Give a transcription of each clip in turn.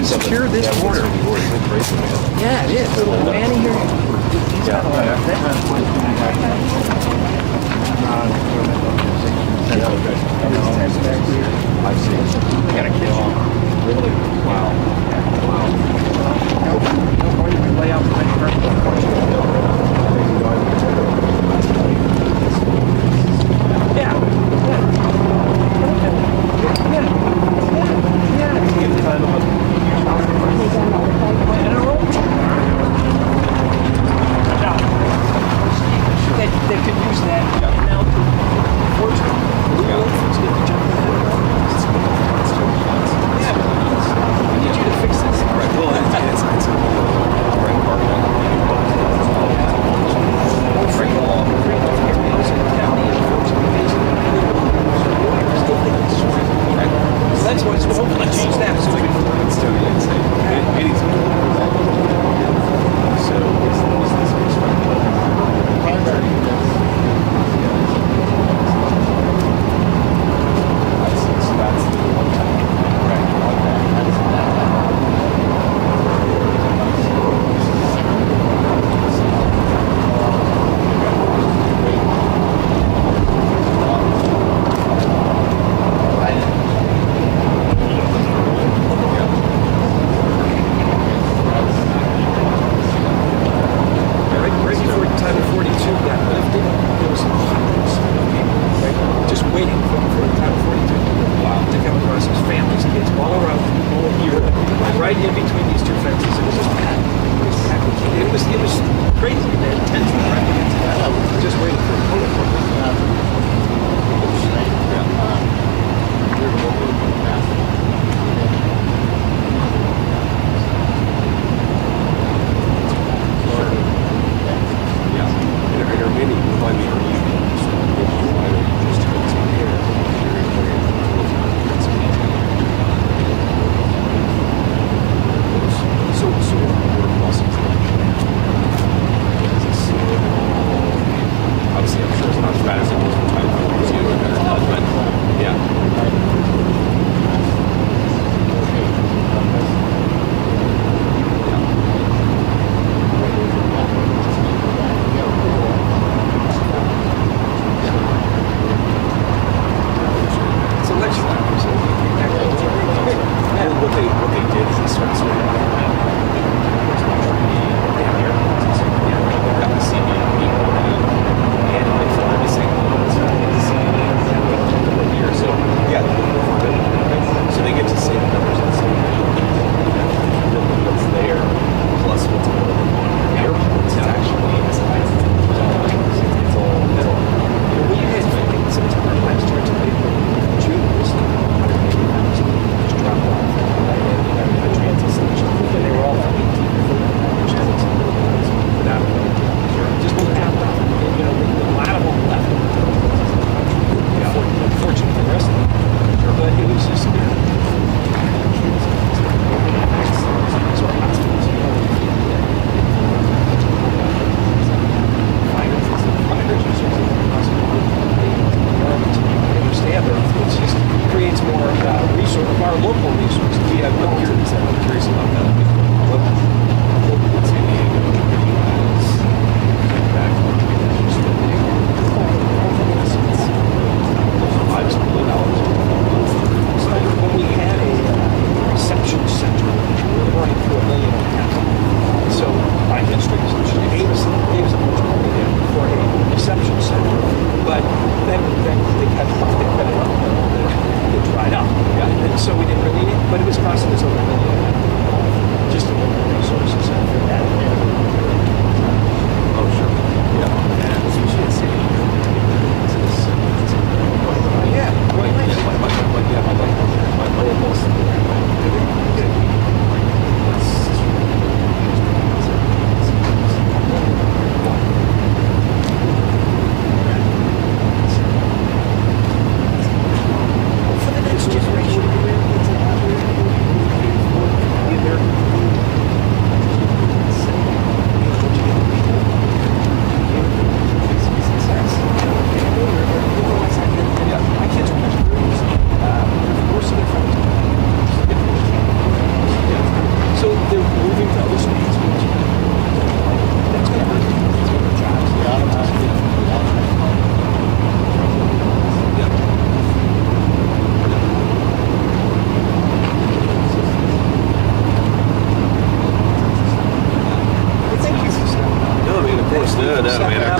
can secure this border. Yeah, it is. Manny here, he's got a lot of that. I've seen. Gotta kill him. Really? Wow. Wow. Or you can lay out the many Yeah. They could use that now. Fortunately, let's get the jump ahead. Yeah, we need you to fix this. Right. Well, it's right part break the law. That's what's hopefully change that. So we can Still insane. It is. So, is this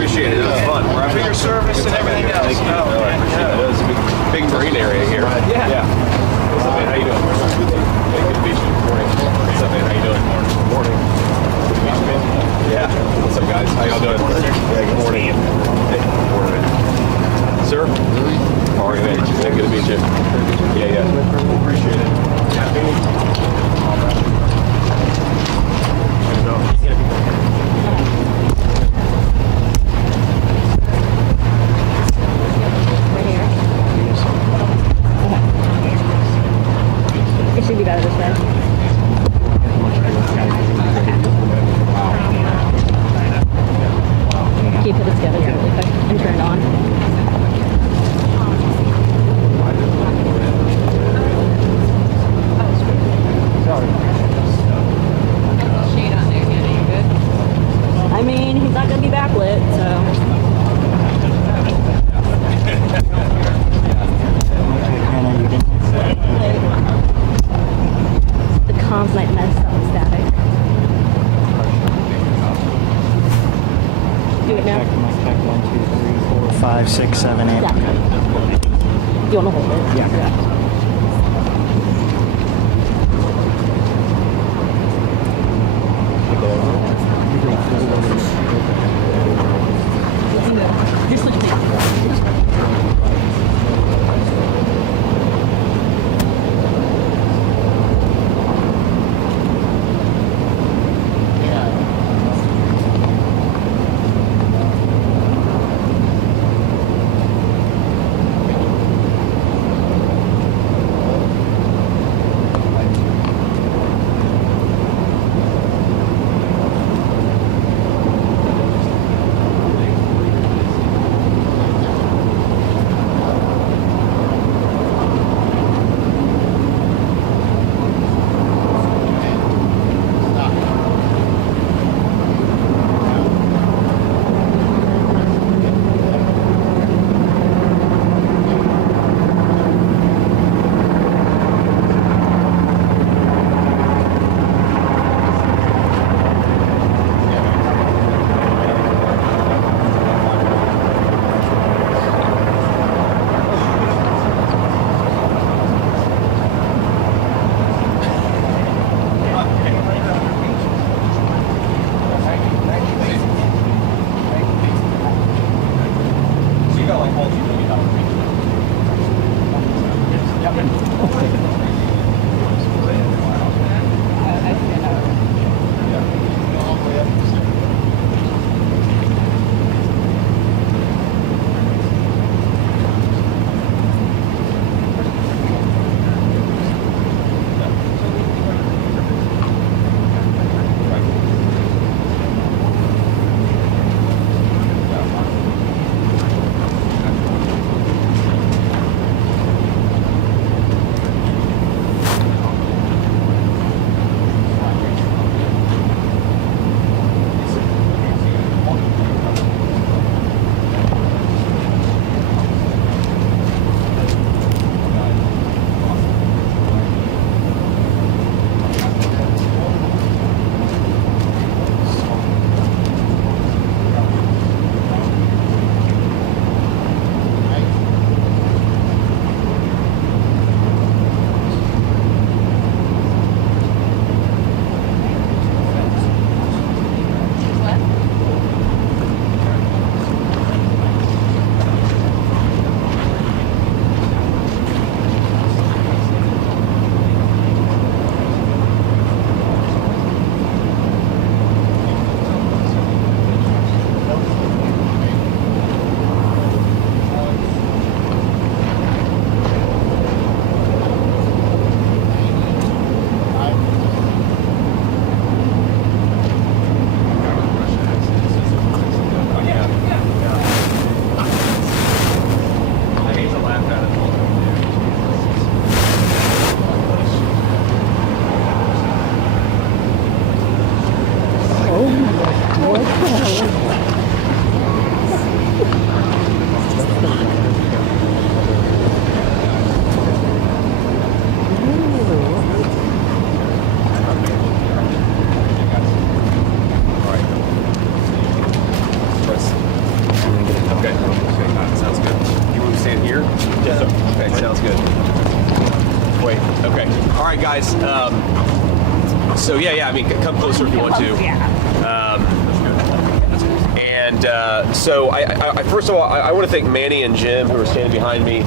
appreciate it. It was fun. For your service and everything else. Thank you. No, I appreciate it. It was a big marine area here. Yeah. What's up, man? How you doing? Hey, good to meet you. Morning. What's up, man? How you doing? Morning. Good to meet you, man. Yeah. What's up, guys? How y'all doing? Yeah, good morning. Hey, good morning, man. Sir? All right, man. Yeah, good to meet you. Yeah. Appreciate it. It should be better this way. Can you put it together really quick and turn it on? Shade on there, yeah, you good? I mean, he's not gonna be backlit, so. The comms might mess up the static. Do it now. Check 1, 2, 3, 4, 5, 6, 7, 8. Yeah. You wanna hold it? Yeah. Just look at me. here? Yes, sir. Okay, sounds good. Wait, okay. All right, guys. So yeah, I mean, come closer if you want to. So I first of all, I want to thank Manny and Jim, who are standing behind me.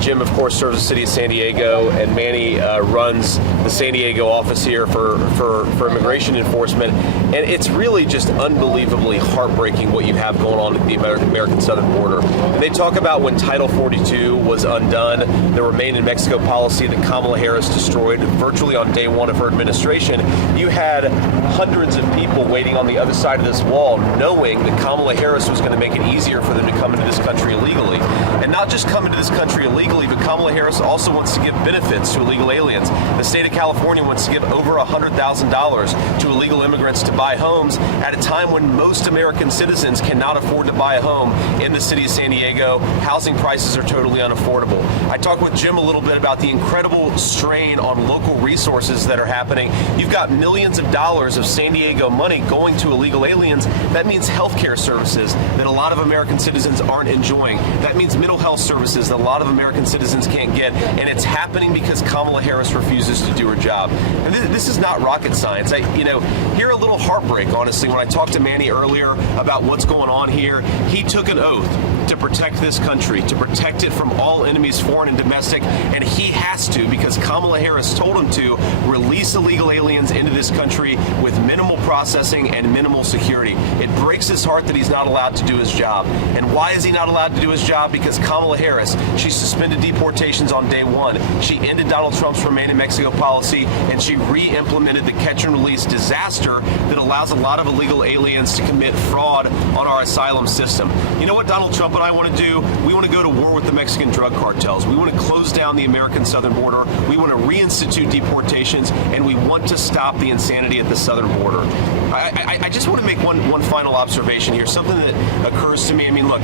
Jim, of course, serves the city of San Diego, and Manny runs the San Diego office here for immigration enforcement. And it's really just unbelievably heartbreaking what you have going on at the American southern border. And they talk about when Title 42 was undone, the Remain in Mexico policy that Kamala Harris destroyed virtually on day one of her administration. You had hundreds of people waiting on the other side of this wall, knowing that Kamala Harris was going to make it easier for them to come into this country illegally. And not just come into this country illegally, but Kamala Harris also wants to give benefits to illegal aliens. The state of California wants to give over $100,000 to illegal immigrants to buy homes at a time when most American citizens cannot afford to buy a home in the city of San Diego. Housing prices are totally unaffordable. I talked with Jim a little bit about the incredible strain on local resources that are happening. You've got millions of dollars of San Diego money going to illegal aliens. That means healthcare services that a lot of American citizens aren't enjoying. That means mental health services that a lot of American citizens can't get, and it's happening because Kamala Harris refuses to do her job. And this is not rocket science. I hear a little heartbreak, honestly, when I talked to Manny earlier about what's going on here. He took an oath to protect this country, to protect it from all enemies, foreign and domestic, and he has to, because Kamala Harris told him to, release illegal aliens into this country with minimal processing and minimal security. It breaks his heart that he's not allowed to do his job. And why is he not allowed to do his job? Because Kamala Harris, she suspended deportations on day one. She ended Donald Trump's Remain in Mexico policy, and she re-implemented the catch and release disaster that allows a lot of illegal aliens to commit fraud on our asylum system. You know what Donald Trump and I want to do? We want to go to war with the Mexican drug cartels. We want to close down the American southern border. We want to reinstitute deportations, and we want to stop the insanity at the southern border. I just want to make one final observation here, something that occurs to me. I mean, look,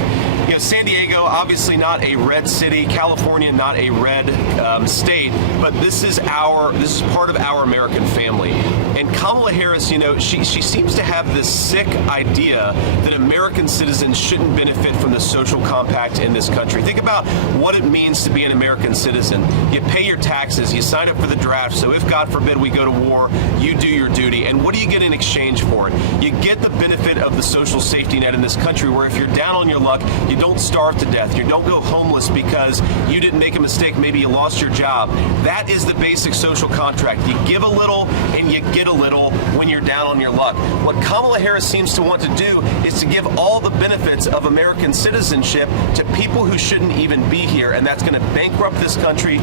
San Diego, obviously not a red city, California, not a red state, but this is part of our American family. And Kamala Harris, she seems to have this sick idea that American citizens shouldn't benefit from the social compact in this country. Think about what it means to be an American citizen. You pay your taxes, you sign up for the draft, so if God forbid we go to war, you do your duty. And what do you get in exchange for it? You get the benefit of the social safety net in this country, where if you're down on your luck, you don't starve to death, you don't go homeless because you didn't make a mistake, maybe you lost your job. That is the basic social contract. You give a little and you get a little when you're down on your luck. What Kamala Harris seems to want to do is to give all the benefits of American citizenship to people who shouldn't even be here, and that's going to bankrupt this country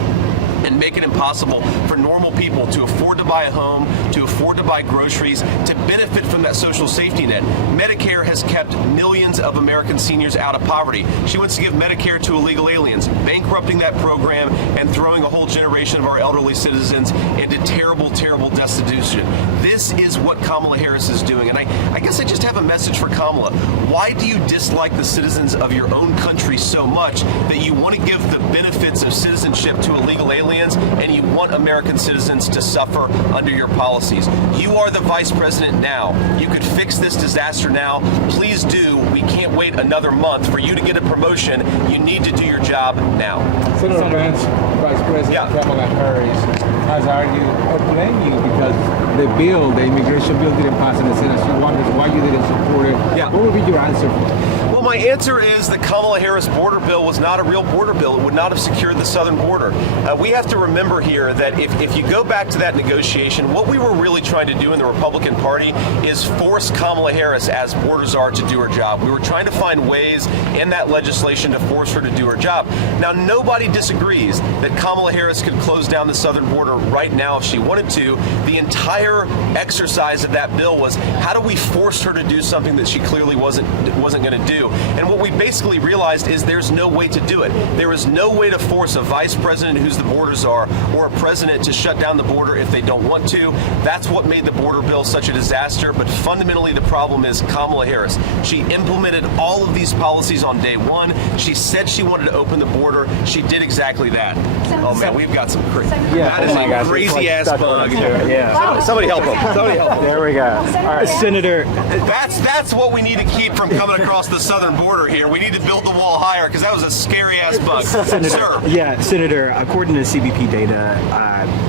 and make it impossible for normal people to afford to buy a home, to afford to buy groceries, to benefit from that social safety net. Medicare has kept millions of American seniors out of poverty. She wants to give Medicare to illegal aliens, bankrupting that program and throwing a whole generation of our elderly citizens into terrible, terrible destitution. This is what Kamala Harris is doing. And I guess I just have a message for Kamala. Why do you dislike the citizens of your own country so much that you want to give the benefits of citizenship to illegal aliens, and you want American citizens to suffer under your policies? You are the vice president now. You could fix this disaster now. Please do. We can't wait another month for you to get a promotion. You need to do your job now. Senator Vance, Vice President Kamala Harris has argued openly because the immigration bill didn't pass in the Senate. She wonders why you didn't support it. Yeah. What would be your answer for that? Well, my answer is the Kamala Harris border bill was not a real border bill. It would not have secured the southern border. We have to remember here that if you go back to that negotiation, what we were really trying to do in the Republican Party is force Kamala Harris as border czar to do her job. We were trying to find ways in that legislation to force her to do her job. Now, nobody disagrees that Kamala Harris could close down the southern border right now if she wanted to. The entire exercise of that bill was, how do we force her to do something that she clearly wasn't going to do? And what we basically realized is there's no way to do it. There is no way to force a vice president who's the border czar or a president to shut down the border if they don't want to. That's what made the border bill such a disaster. But fundamentally, the problem is Kamala Harris. She implemented all of these policies on day one. She said she wanted to open the border. She did exactly that. Oh man, we've got some crazy. Yeah, that is a crazy ass bug. Yeah. Somebody help him. Somebody help him. There we go. All right, Senator. That's what we need to keep from coming across the southern southern border here. We need to build the wall higher because that was a scary-ass bug. Sir. Yeah, Senator, according to CBP data,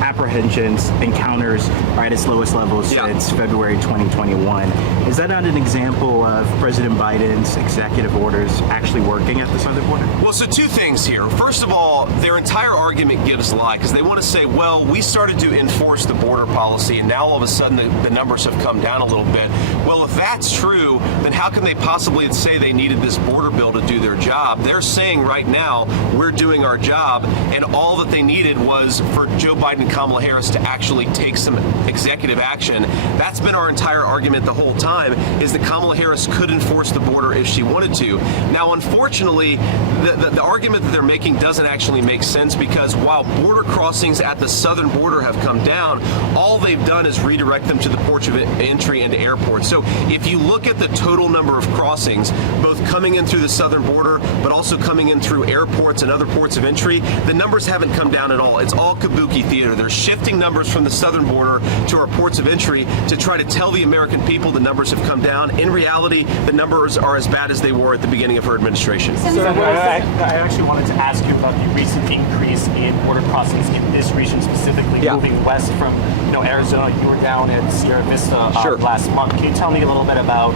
apprehensions, encounters are at its lowest levels since February 2021. Is that not an example of President Biden's executive orders actually working at the southern border? Well, so two things here. First of all, their entire argument gives lie because they want to say, well, we started to enforce the border policy and now all of a sudden the numbers have come down a little bit. Well, if that's true, then how can they possibly say they needed this border bill to do their job? They're saying right now we're doing our job, and all that they needed was for Joe Biden and Kamala Harris to actually take some executive action. That's been our entire argument the whole time, is that Kamala Harris could enforce the border if she wanted to. Now, unfortunately, the argument that they're making doesn't actually make sense because while border crossings at the southern border have come down, all they've done is redirect them to the ports of entry into airports. So if you look at the total number of crossings, both coming in through the southern border, but also coming in through airports and other ports of entry, the numbers haven't come down at all. It's all kabuki theater. They're shifting numbers from the southern border to our ports of entry to try to tell the American people the numbers have come down. In reality, the numbers are as bad as they were at the beginning of her administration. Senator, I actually wanted to ask you about the recent increase in border crossings in this region specifically, moving west from Arizona. You were down in Sierra Vista last month. Can you tell me a little bit about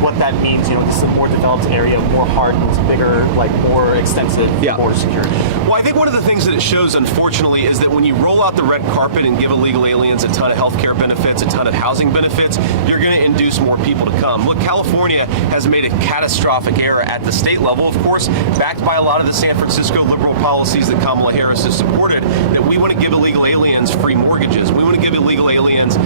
what that means? This is a more developed area, more hardened, bigger, more extensive border security. Well, I think one of the things that it shows, unfortunately, is that when you roll out the red carpet and give illegal aliens a ton of health care benefits, a ton of housing benefits, you're going to induce more people to come. Look, California has made a catastrophic error at the state level, of course, backed by a lot of the San Francisco liberal policies that Kamala Harris has supported, that we want to give illegal aliens free mortgages. We want to give illegal aliens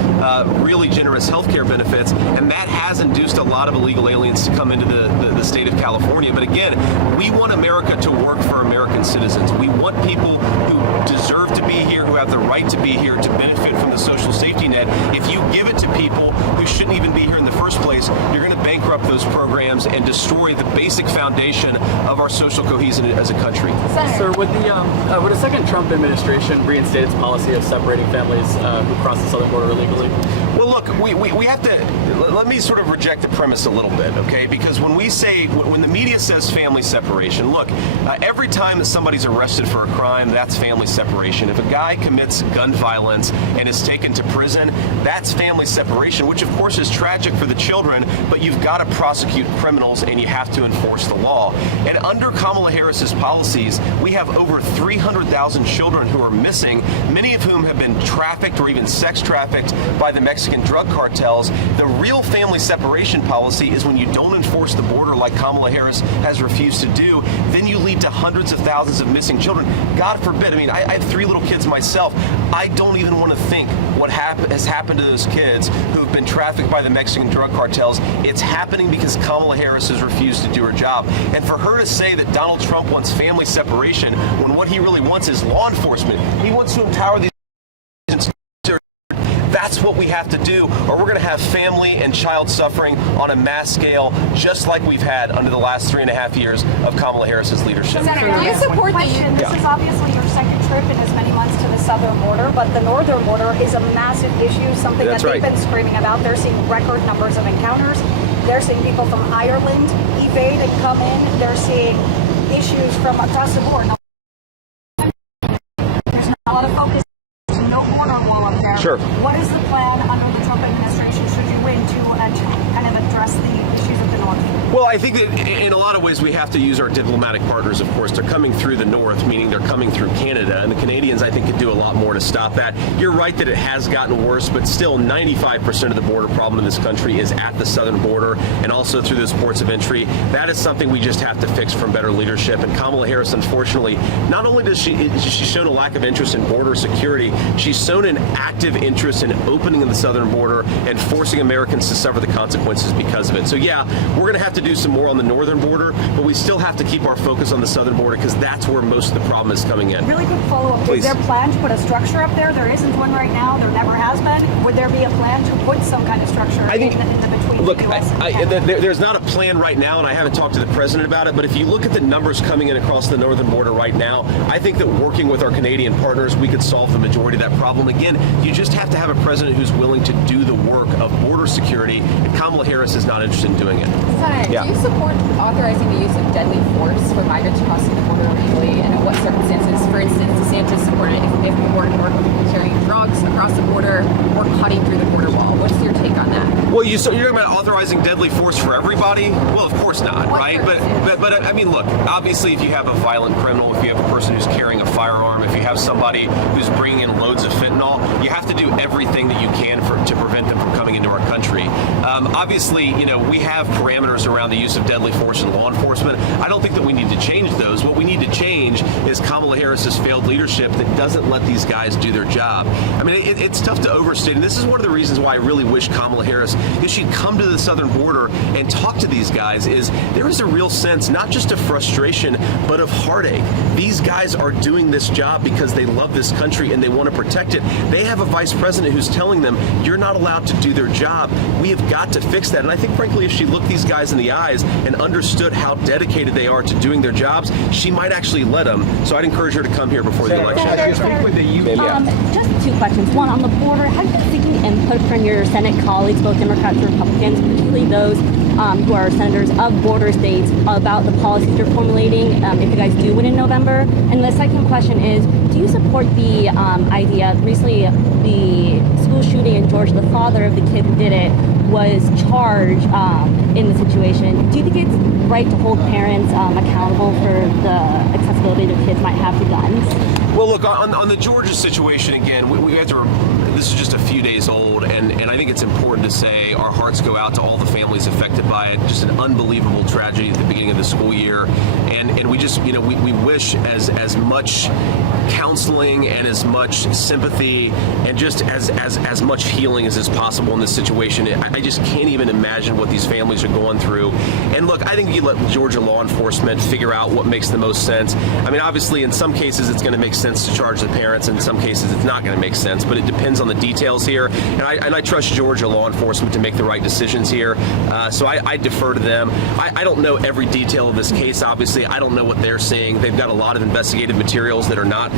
really generous health care benefits, and that has induced a lot of illegal aliens to come into the state of California. But again, we want America to work for American citizens. We want people who deserve to be here, who have the right to be here, to benefit from the social safety net. If you give it to people who shouldn't even be here in the first place, you're going to bankrupt those programs and destroy the basic foundation of our social cohesion as a country. Sir, would a second Trump administration reinstate its policy of separating families who cross the southern border illegally? Well, look, we have to, let me sort of reject the premise a little bit, okay? Because when the media says family separation, look, every time that somebody's arrested for a crime, that's family separation. If a guy commits gun violence and is taken to prison, that's family separation, which of course is tragic for the children, but you've got to prosecute criminals and you have to enforce the law. And under Kamala Harris's policies, we have over 300,000 children who are missing, many of whom have been trafficked or even sex trafficked by the Mexican drug cartels. The real family separation policy is when you don't enforce the border like Kamala Harris has refused to do, then you lead to hundreds of thousands of missing children. God forbid. I mean, I have 3 little kids myself. I don't even want to think what has happened to those kids who have been trafficked by the Mexican drug cartels. It's happening because Kamala Harris has refused to do her job. And for her to say that Donald Trump wants family separation when what he really wants is law enforcement, he wants to empower these. That's what we have to do, or we're going to have family and child suffering on a mass scale, just like we've had under the last 3.5 years of Kamala Harris's leadership. Senator, do you support the question? This is obviously your second trip in as many months to the southern border, but the northern border is a massive issue, something that they've been screaming about. They're seeing record numbers of encounters. They're seeing people from Ireland evade and come in. They're seeing issues from across the board. There's not a lot of focus. No border wall up there. Sure. What is the plan under the Trump administration, should you win, to kind of address the issues of the north? Well, I think that in a lot of ways we have to use our diplomatic partners, of course. They're coming through the north, meaning they're coming through Canada, and the Canadians, I think, could do a lot more to stop that. You're right that it has gotten worse, but still 95% of the border problem in this country is at the southern border and also through those ports of entry. That is something we just have to fix from better leadership. And Kamala Harris, unfortunately, not only does she's shown a lack of interest in border security, she's shown an active interest in opening the southern border and forcing Americans to suffer the consequences because of it. So yeah, we're going to have to do some more on the northern border, but we still have to keep our focus on the southern border because that's where most of the problem is coming in. Really quick follow-up. Please. Is there a plan to put a structure up there? There isn't one right now. There never has been. Would there be a plan to put some kind of structure in the between look, the U.S. and Canada? there's not a plan right now, and I haven't talked to the president about it, but if you look at the numbers coming in across the northern border right now, I think that working with our Canadian partners, we could solve the majority of that problem. Again, you just have to have a president who's willing to do the work of border security, and Kamala Harris is not interested in doing it. Senator, Yeah. Do you support authorizing the use of deadly force for migrants crossing the border illegally, and in what circumstances? For instance, DeSantis supported if more and more people carrying drugs across the border or cutting through the border wall. What's your take on that? Well, you're talking about authorizing deadly force for everybody? Well, of course not, right? But I mean, look, obviously, if you have a violent criminal, if you have a person who's carrying a firearm, if you have somebody who's bringing in loads of fentanyl, you have to do everything that you can to prevent them from coming into our country. Obviously, you know, we have parameters around the use of deadly force in law enforcement. I don't think that we need to change those. What we need to change is Kamala Harris's failed leadership that doesn't let these guys do their job. I mean, it's tough to overstate, and this is one of the reasons why I really wish Kamala Harris, if she'd come to the southern border and talk to these guys, is there is a real sense, not just of frustration, but of heartache. These guys are doing this job because they love this country and they want to protect it. They have a vice president who's telling them, you're not allowed to do their job. We have got to fix that. And I think, frankly, if she looked these guys in the eyes and understood how dedicated they are to doing their jobs, she might actually let them. So I'd encourage her to come here before the election. As you speak with the youth, Just two questions. One, on the border, have you been seeking input from your Senate colleagues, both Democrats and Republicans, particularly those who are senators of border states, about the policies you're formulating if you guys do win in November? And the second question is, do you support the idea, recently the school shooting in Georgia, the father of the kid who did it was charged in the situation. Do you think it's right to hold parents accountable for the accessibility their kids might have to guns? Well, look, on the Georgia situation, again, we have to, this is just a few days old, and I think it's important to say our hearts go out to all the families affected by it. Just an unbelievable tragedy at the beginning of the school year. And we just, you know, we wish as much counseling and as much sympathy and just as much healing as is possible in this situation. I just can't even imagine what these families are going through. And look, I think you let Georgia law enforcement figure out what makes the most sense. I mean, obviously, in some cases, it's going to make sense to charge the parents. In some cases, it's not going to make sense. But it depends on the details here. And I trust Georgia law enforcement to make the right decisions here. So I defer to them. I don't know every detail of this case, obviously. I don't know what they're seeing. They've got a lot of investigative materials that are not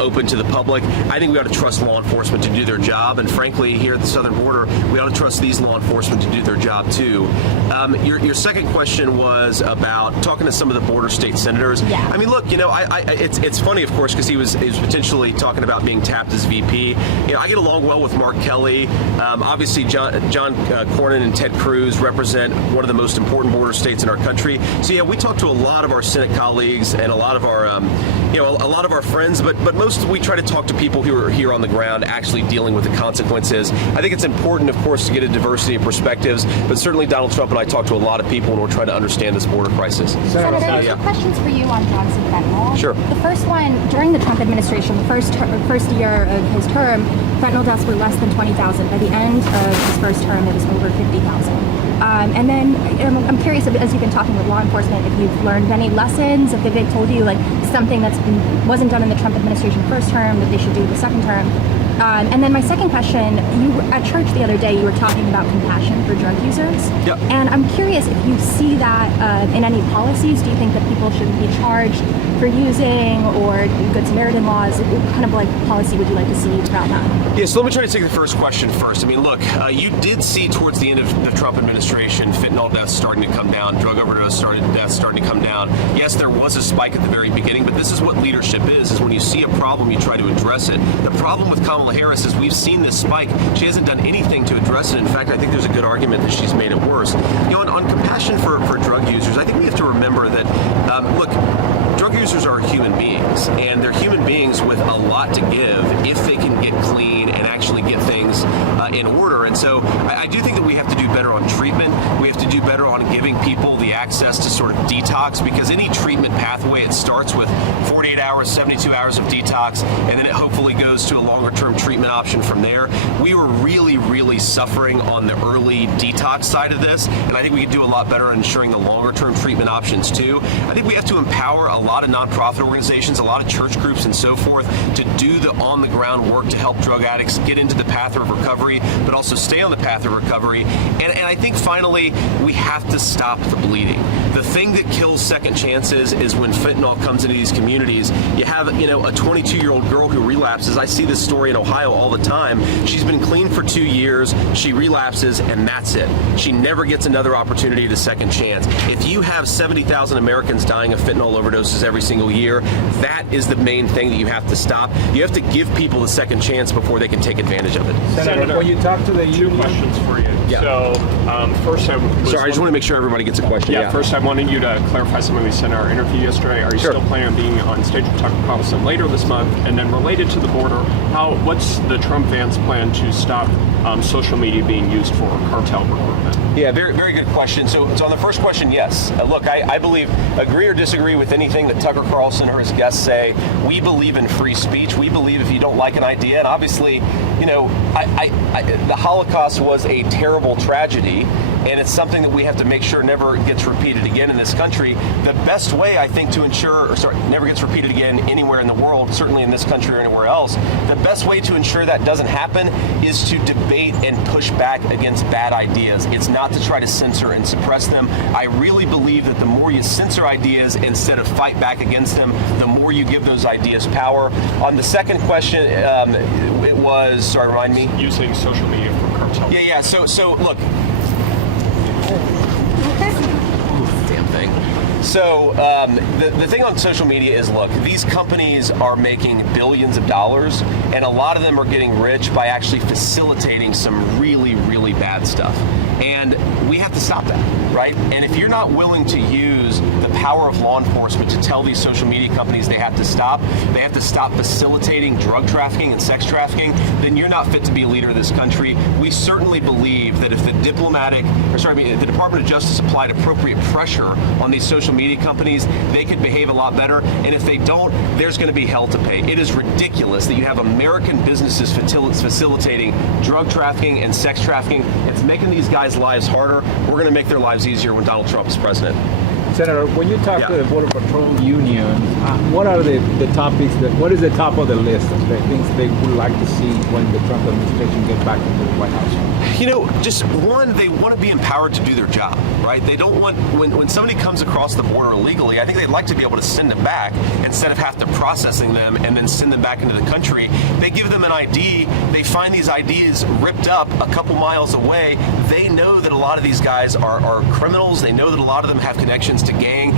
open to the public. I think we ought to trust law enforcement to do their job. And frankly, here at the southern border, we ought to trust these law enforcement to do their job too. Your second question was about talking to some of the border state senators. Yeah. I mean, look, you know, it's funny, of course, because he was potentially talking about being tapped as VP. You know, I get along well with Mark Kelly. Obviously, John Cornyn and Ted Cruz represent one of the most important border states in our country. So yeah, we talk to a lot of our Senate colleagues and a lot of our, a lot of our friends, but most we try to talk to people who are here on the ground actually dealing with the consequences. I think it's important, of course, to get a diversity of perspectives, but certainly Donald Trump and I talk to a lot of people and we're trying to understand this border crisis. Senator, two questions for you on drugs and fentanyl. Sure. The first one, during the Trump administration, the first year of his term, fentanyl deaths were less than 20,000. By the end of his first term, it was over 50,000. And then I'm curious, as you've been talking with law enforcement, if you've learned any lessons, if they've told you like something that wasn't done in the Trump administration first term that they should do the second term. And then my second question, you at church the other day, you were talking about compassion for drug users. Yep. And I'm curious if you see that in any policies. Do you think that people shouldn't be charged for using, or Good Samaritan laws? What kind of like policy would you like to see around that? Yeah, so let me try to take the first question first. I mean, look, you did see towards the end of the Trump administration fentanyl deaths starting to come down, drug overdose deaths starting to come down. Yes, there was a spike at the very beginning, but this is what leadership is when you see a problem, you try to address it. The problem with Kamala Harris is we've seen this spike. She hasn't done anything to address it. In fact, I think there's a good argument that she's made it worse. You know, on compassion for drug users, I think we have to remember that, look, drug users are human beings, and they're human beings with a lot to give if they can get clean and actually get things in order. And so I do think that we have to do better on treatment. We have to do better on giving people the access to sort of detox, because any treatment pathway, it starts with 48 hours, 72 hours of detox, and then it hopefully goes to a longer-term treatment option from there. We were really, really suffering on the early detox side of this, and I think we could do a lot better on ensuring the longer-term treatment options too. I think we have to empower a lot of nonprofit organizations, a lot of church groups and so forth, to do the on-the-ground work to help drug addicts get into the path of recovery, but also stay on the path of recovery. And I think finally, we have to stop the bleeding. The thing that kills second chances is when fentanyl comes into these communities. You have, a 22-year-old girl who relapses. I see this story in Ohio all the time. She's been clean for 2 years. She relapses, and that's it. She never gets another opportunity to second chance. If you have 70,000 Americans dying of fentanyl overdoses every single year, that is the main thing that you have to stop. You have to give people the second chance before they can take advantage of it. Senator, when you talk to the two questions for you. Yeah. So, first, I just want to make sure everybody gets a question. Yeah, first, I wanted you to clarify something we said in our interview yesterday. Are you still planning on being on stage with Tucker Carlson later this month? And then, related to the border, what's the Trump-Vance plan to stop social media being used for cartel recruitment? Yeah, very, very good question. So on the first question, yes. Look, I believe, agree or disagree with anything that Tucker Carlson or his guests say, we believe in free speech. We believe if you don't like an idea, and obviously, the Holocaust was a terrible tragedy, and it's something that we have to make sure never gets repeated again in this country. The best way, I think, to ensure, never gets repeated again anywhere in the world, certainly in this country or anywhere else, the best way to ensure that doesn't happen is to debate and push back against bad ideas. It's not to try to censor and suppress them. I really believe that the more you censor ideas instead of fight back against them, the more you give those ideas power. On the second question, it was, remind me? Using social media for cartel. Yeah. So look. Damn thing. So the thing on social media is, look, these companies are making billions of dollars, and a lot of them are getting rich by actually facilitating some really, really bad stuff. And we have to stop that, right? And if you're not willing to use the power of law enforcement to tell these social media companies they have to stop facilitating drug trafficking and sex trafficking, then you're not fit to be a leader of this country. We certainly believe that if the the Department of Justice applied appropriate pressure on these social media companies, they could behave a lot better. And if they don't, there's going to be hell to pay. It is ridiculous that you have American businesses facilitating drug trafficking and sex trafficking. It's making these guys' lives harder. We're going to make their lives easier when Donald Trump is president. Senator, when you talk to the Border Patrol Union, what are the topics what is the top of the list of the things they would like to see when the Trump administration gets back into the White House? Just one, they want to be empowered to do their job, right? They don't want, when somebody comes across the border illegally, I think they'd like to be able to send them back instead of have to processing them and then send them back into the country. They give them an ID, they find these IDs ripped up a couple miles away. They know that a lot of these guys are criminals. They know that a lot of them have connections to gangs.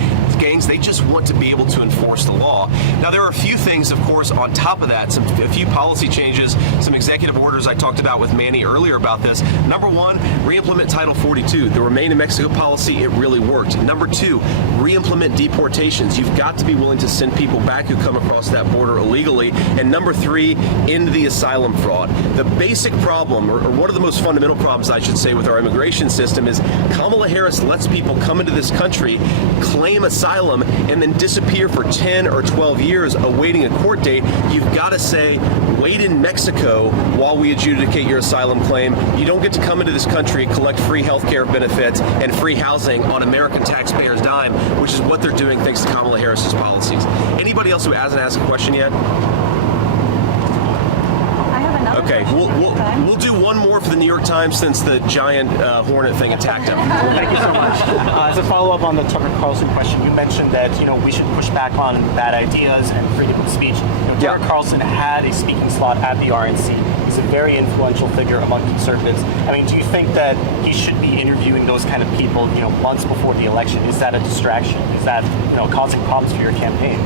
They just want to be able to enforce the law. Now, there are a few things, of course, on top of that, a few policy changes, some executive orders I talked about with Manny earlier about this. Number one, re-implement Title 42. The Remain in Mexico policy, it really worked. Number two, re-implement deportations. You've got to be willing to send people back who come across that border illegally. And number three, end the asylum fraud. The basic problem, or one of the most fundamental problems, I should say, with our immigration system is Kamala Harris lets people come into this country, claim asylum, and then disappear for 10 or 12 years awaiting a court date. You've got to say, wait in Mexico while we adjudicate your asylum claim. You don't get to come into this country, collect free health care benefits and free housing on American taxpayers' dime, which is what they're doing thanks to Kamala Harris's policies. Anybody else who hasn't asked a question yet? Okay, we'll do one more for the New York Times since the giant hornet thing attacked him. Thank you so much. As a follow-up on the Tucker Carlson question, you mentioned that we should push back on bad ideas and freedom of speech. Tucker Carlson had a speaking slot at the RNC. He's a very influential figure among conservatives. I mean, do you think that he should be interviewing those kind of people, months before the election? Is that a distraction? Is that, causing problems for your campaign?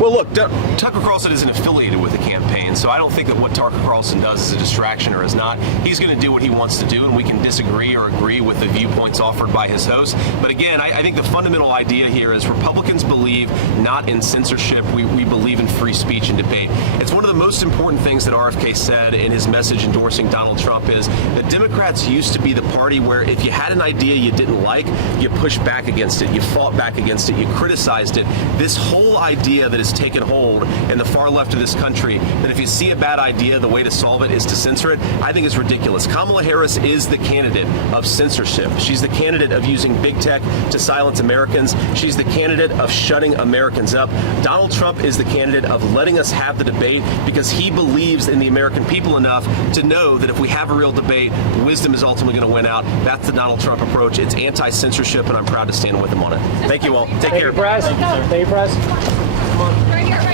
Well, look, Tucker Carlson isn't affiliated with the campaign, so I don't think that what Tucker Carlson does is a distraction or is not. He's going to do what he wants to do, and we can disagree or agree with the viewpoints offered by his host. But again, I think the fundamental idea here is Republicans believe not in censorship. We believe in free speech and debate. It's one of the most important things that RFK said in his message endorsing Donald Trump is that Democrats used to be the party where if you had an idea you didn't like, you pushed back against it, you fought back against it, you criticized it. This whole idea that has taken hold in the far left of this country, that if you see a bad idea, the way to solve it is to censor it, I think it's ridiculous. Kamala Harris is the candidate of censorship. She's the candidate of using big tech to silence Americans. She's the candidate of shutting Americans up. Donald Trump is the candidate of letting us have the debate because he believes in the American people enough to know that if we have a real debate, wisdom is ultimately going to win out. That's the Donald Trump approach. It's anti-censorship, and I'm proud to stand with him on it. Thank you all. Take care. Thank you, press. Thank you, press.